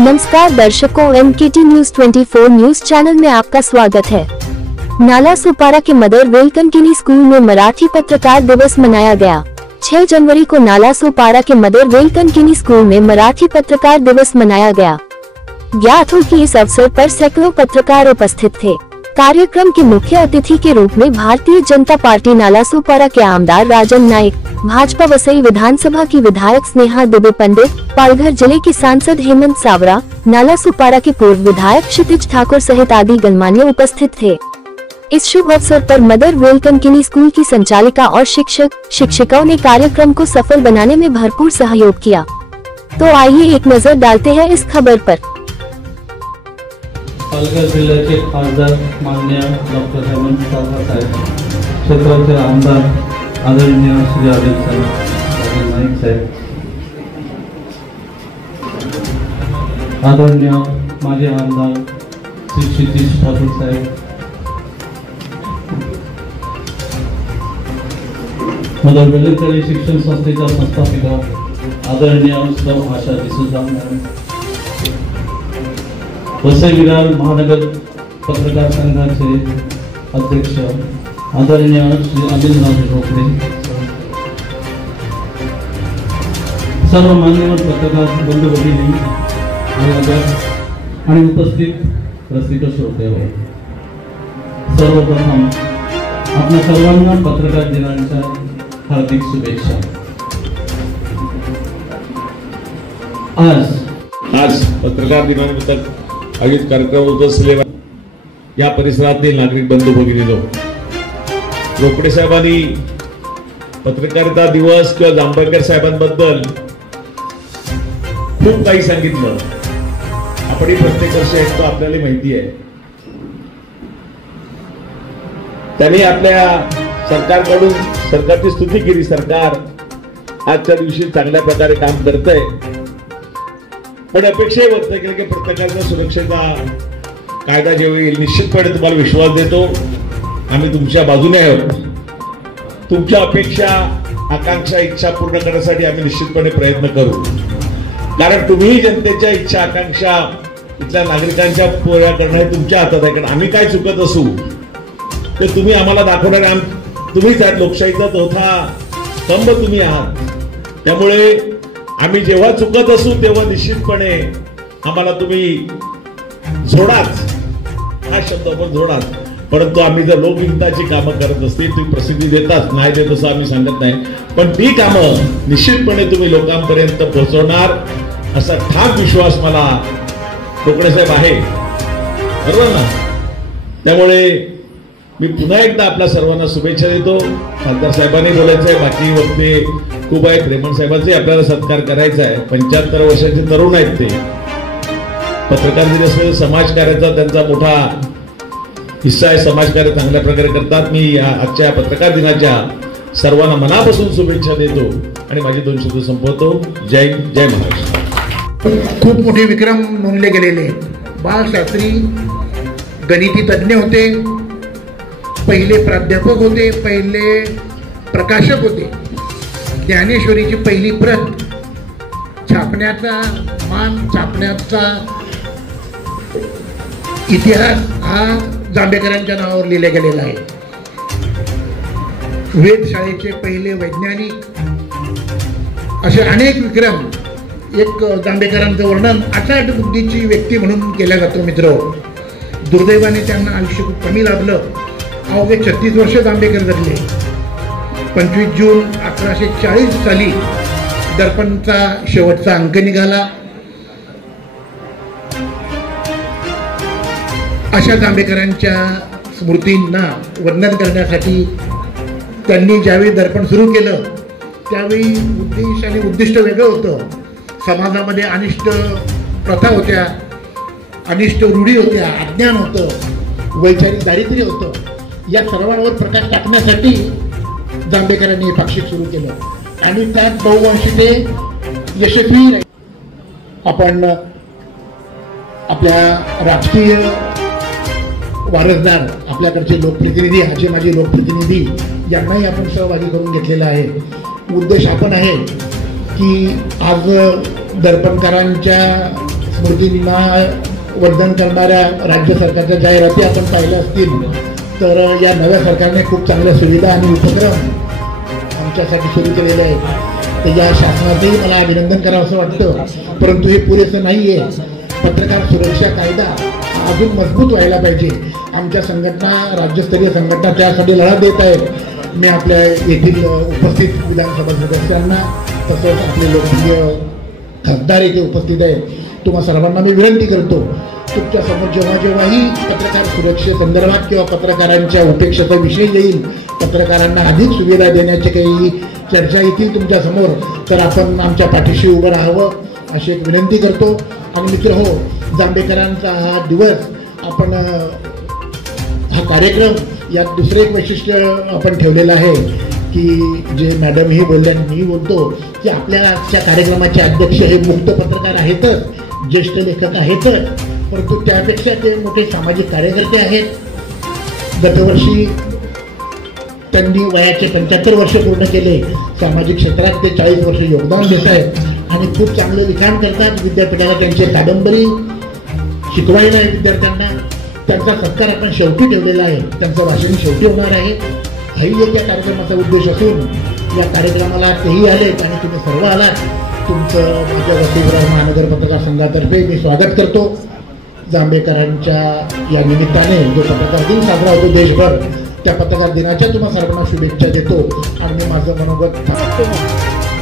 नमस्कार दर्शकों, MKT news 24 news channel में आपका स्वागत है। नाला सुपारा के मदर वेलकनकिनी स्कूल में मराठी पत्रकार दिवस मनाया गया। 6 जनवरी को नाला सुपारा के मदर वेलकनकिनी स्कूल में मराठी पत्रकार दिवस मनाया गया। ज्ञात हो कि इस अवसर पर सैकड़ों पत्रकार उपस्थित थे। कार्यक्रम के मुख्य अतिथि के रूप में भारतीय जनता पार्टी नाला सुपारा के आमदार राजन नाईक, भाजपा वसई विधानसभा की विधायक स्नेहा दुबे पंडित, पालघर जिले के सांसद हेमंत सावरा, नाला सुपारा के पूर्व विधायक क्षितिज ठाकुर सहित आदि गणमान्य उपस्थित थे। इस शुभ अवसर पर मदर वेलकनकिनी स्कूल की संचालिका और शिक्षिकाओं ने कार्यक्रम को सफल बनाने में भरपूर सहयोग किया। तो आइए एक नजर डालते हैं इस खबर पर। पालघर जिले के खासदार माननीय डॉक्टर हेमंत सावरा साहेब, क्षेत्राचे आमदार आदरणीय श्री आदिल साहेब, नाईक साहेब, आदरणीय माजी आमदार श्री क्षितिज ठाकुर साहेब, मदर वेलकनकिनी शिक्षण संस्थेच्या संस्थापिका आदरणीय सौ आशा डिसूजा मॅडम, वसई विरार महानगर पत्रकार संघाचे अध्यक्ष आदरणीय श्री अनिल रोकडे, सर्व मान्यवर पत्रकार बंधू भगिनी आणि उपस्थित रसिक श्रोते हो, सर्वप्रथम आपल्या सर्वांना पत्रकार दिनाच्या हार्दिक शुभेच्छा। आज पत्रकार दिनानिमित्त आयोजित कार्यक्रम उपस्थित या परिसरातील नागरिक बंधू भगिनींनो, रोकडे साहेबांनी पत्रकारिता दिवस किंवा जांभेकर साहेबांबद्दल खूप काही सांगितलं। आपण प्रत्येक वर्षी ऐकतो, आपल्याला माहिती आहे। त्यांनी आपल्या सरकारकडून सरकारची स्तुती केली। सरकार आजच्या दिवशी चांगल्या प्रकारे काम करतंय, पण अपेक्षा व्यक्त केली की पत्रकारांच्या सुरक्षेचा कायदा जेव्हा येईल निश्चितपणे तुम्हाला विश्वास देतो, आम्ही तुमच्या बाजूने आहोत। तुमच्या अपेक्षा, आकांक्षा, इच्छा पूर्ण करण्यासाठी आम्ही निश्चितपणे प्रयत्न करू, कारण तुम्ही जनतेच्या इच्छा, आकांक्षा इथल्या नागरिकांच्या पूर्ण करणं हे तुमच्या हातात आहे। कारण आम्ही काय चुकत असू तर तुम्ही आम्हाला दाखवणार, तुम्हीच आहात। लोकशाहीचा चौथा स्तंभ तुम्ही आहात। त्यामुळे आम्ही जेव्हा चुकत असू तेव्हा निश्चितपणे आम्हाला तुम्ही झोडाच, हा शब्द आपण झोडाच, परंतु आम्ही जर लोकहिताची कामं करत असतील तुम्ही प्रसिद्धी देताच, नाही देत असं आम्ही सांगत नाही, पण ती कामं निश्चितपणे तुम्ही लोकांपर्यंत पोहोचवणार असा ठाम विश्वास मला रोकडे साहेब आहे, बरोबर ना? त्यामुळे मी पुन्हा एकदा आपल्या सर्वांना शुभेच्छा देतो। खासदार साहेबांनी बोलायचं आहे, बाकी वक्ते खूप आहेत, रेमंड साहेबांचे आपल्याला सत्कार करायचा आहे। 75 वर्षाचे तरुण आहेत ते, पत्रकार दिवस समाजकार्याचा त्यांचा मोठा हिस्सा आहे, समाजकार्य चांगल्या प्रकारे करतात। मी आजच्या पत्रकार दिनाच्या सर्वांना मनापासून शुभेच्छा देतो आणि माझी 2 शब्द संपवतो। जय जय महाराष्ट्र। खूप मोठे विक्रम नोंदले गेलेले। बाळशास्त्री गणिती तज्ञ होते, पहिले प्राध्यापक होते, पहिले प्रकाशक होते। ज्ञानेश्वरीची पहिली प्रत छापण्याचा मान, छापण्याचा इतिहास हा जांभेकरांच्या नावावर लिहिला गेलेला आहे। वेधशाळेचे पहिले वैज्ञानिक, असे अनेक विक्रम एक जांभेकरांचं वर्णन आटाट बुद्धीची व्यक्ती म्हणून केला जातो। मित्र, दुर्दैवाने त्यांना आयुष्य खूप कमी लाभलं। अवघे 36 वर्ष जांभेकर जगले। 25 जून 1840 साली दर्पणचा शेवटचा अंक निघाला। अशा जांभेकरांच्या स्मृतींना वंदन करण्यासाठी त्यांनी ज्यावेळी दर्पण सुरू केलं त्यावेळी उद्देश आणि उद्दिष्ट वेगळं होतं। समाजामध्ये अनिष्ट प्रथा होत्या, अनिष्ट रूढी होत्या, अज्ञान होतं, वैचारिक दारिद्र्य होतं। या सर्वांवर प्रकाश टाकण्यासाठी जांभेकरांनी पाक्षिक सुरू केलं आणि त्यात बहुवंशी ते यशस्वी। आपण आपल्या राजकीय वारसदार, आपल्याकडचे लोकप्रतिनिधी, आजी माजी लोकप्रतिनिधी यांनाही आपण सहभागी करून घेतलेला आहे। उद्देश आपण आहे की आज दर्पणकारांच्या मूर्तींना वंदन करणाऱ्या राज्य सरकारच्या जाहिराती आपण पाहिल्या असतील तर या नव्या सरकारने खूप चांगल्या सुविधा आणि उपक्रम आमच्यासाठी सुरू केलेले आहेत. तर या शासनाचंही मला अभिनंदन करावं असं वाटतं, परंतु हे पुरेसं नाही आहे. पत्रकार सुरक्षा कायदा हा अजून मजबूत व्हायला पाहिजे. आमच्या संघटना, राज्यस्तरीय संघटना त्यासाठी लढा देत आहेत. मी आपल्या येथील उपस्थित विधानसभा सदस्यांना तसंच आपले लोकप्रिय खासदार इथे उपस्थित आहेत, तुम्हा सर्वांना मी विनंती करतो, तुमच्या समोर जेव्हाही पत्रकार सुरक्षेसंदर्भात किंवा पत्रकारांच्या उपेक्षेचा विषय येईल, पत्रकारांना अधिक सुविधा देण्याचे काही चर्चा येतील तुमच्या समोर, तर आपण आमच्या पाठीशी उभं राहावं अशी एक विनंती करतो. आणि मित्र हो, जांभेकरांचा हा दिवस आपण हा कार्यक्रम यात दुसरे एक वैशिष्ट्य आपण ठेवलेलं आहे की जे मॅडमही बोलल्या आणि मी बोलतो की आपल्या आजच्या कार्यक्रमाचे अध्यक्ष हे मुक्त पत्रकार आहेतच, ज्येष्ठ लेखक आहेतच, परंतु त्यापेक्षा ते मोठे सामाजिक कार्यकर्ते आहेत. गतवर्षी त्यांनी वयाचे 75 वर्ष पूर्ण केले. सामाजिक क्षेत्रात ते 40 वर्ष योगदान देत आहेत आणि खूप चांगलं लिखाण करतात. विद्यापीठाला त्यांची कादंबरी शिकवायला आहे विद्यार्थ्यांना. त्यांचा सत्कार आपण शेवटी ठेवलेला आहे, त्यांचं भाषण शेवटी होणार आहे. हाही एक या कार्यक्रमाचा उद्देश असून या कार्यक्रमाला तेही आलेत आणि तुम्ही सर्व आलात. तुमचं माझ्या वसतिगृह महानगर पत्रकार संघातर्फे मी स्वागत करतो. जांभेकरांच्या या निमित्ताने जो पत्रकार दिन साजरा होतो देशभर, त्या पत्रकार दिनाच्या तुम्हाला सर्वांना शुभेच्छा देतो आणि माझं मनोगत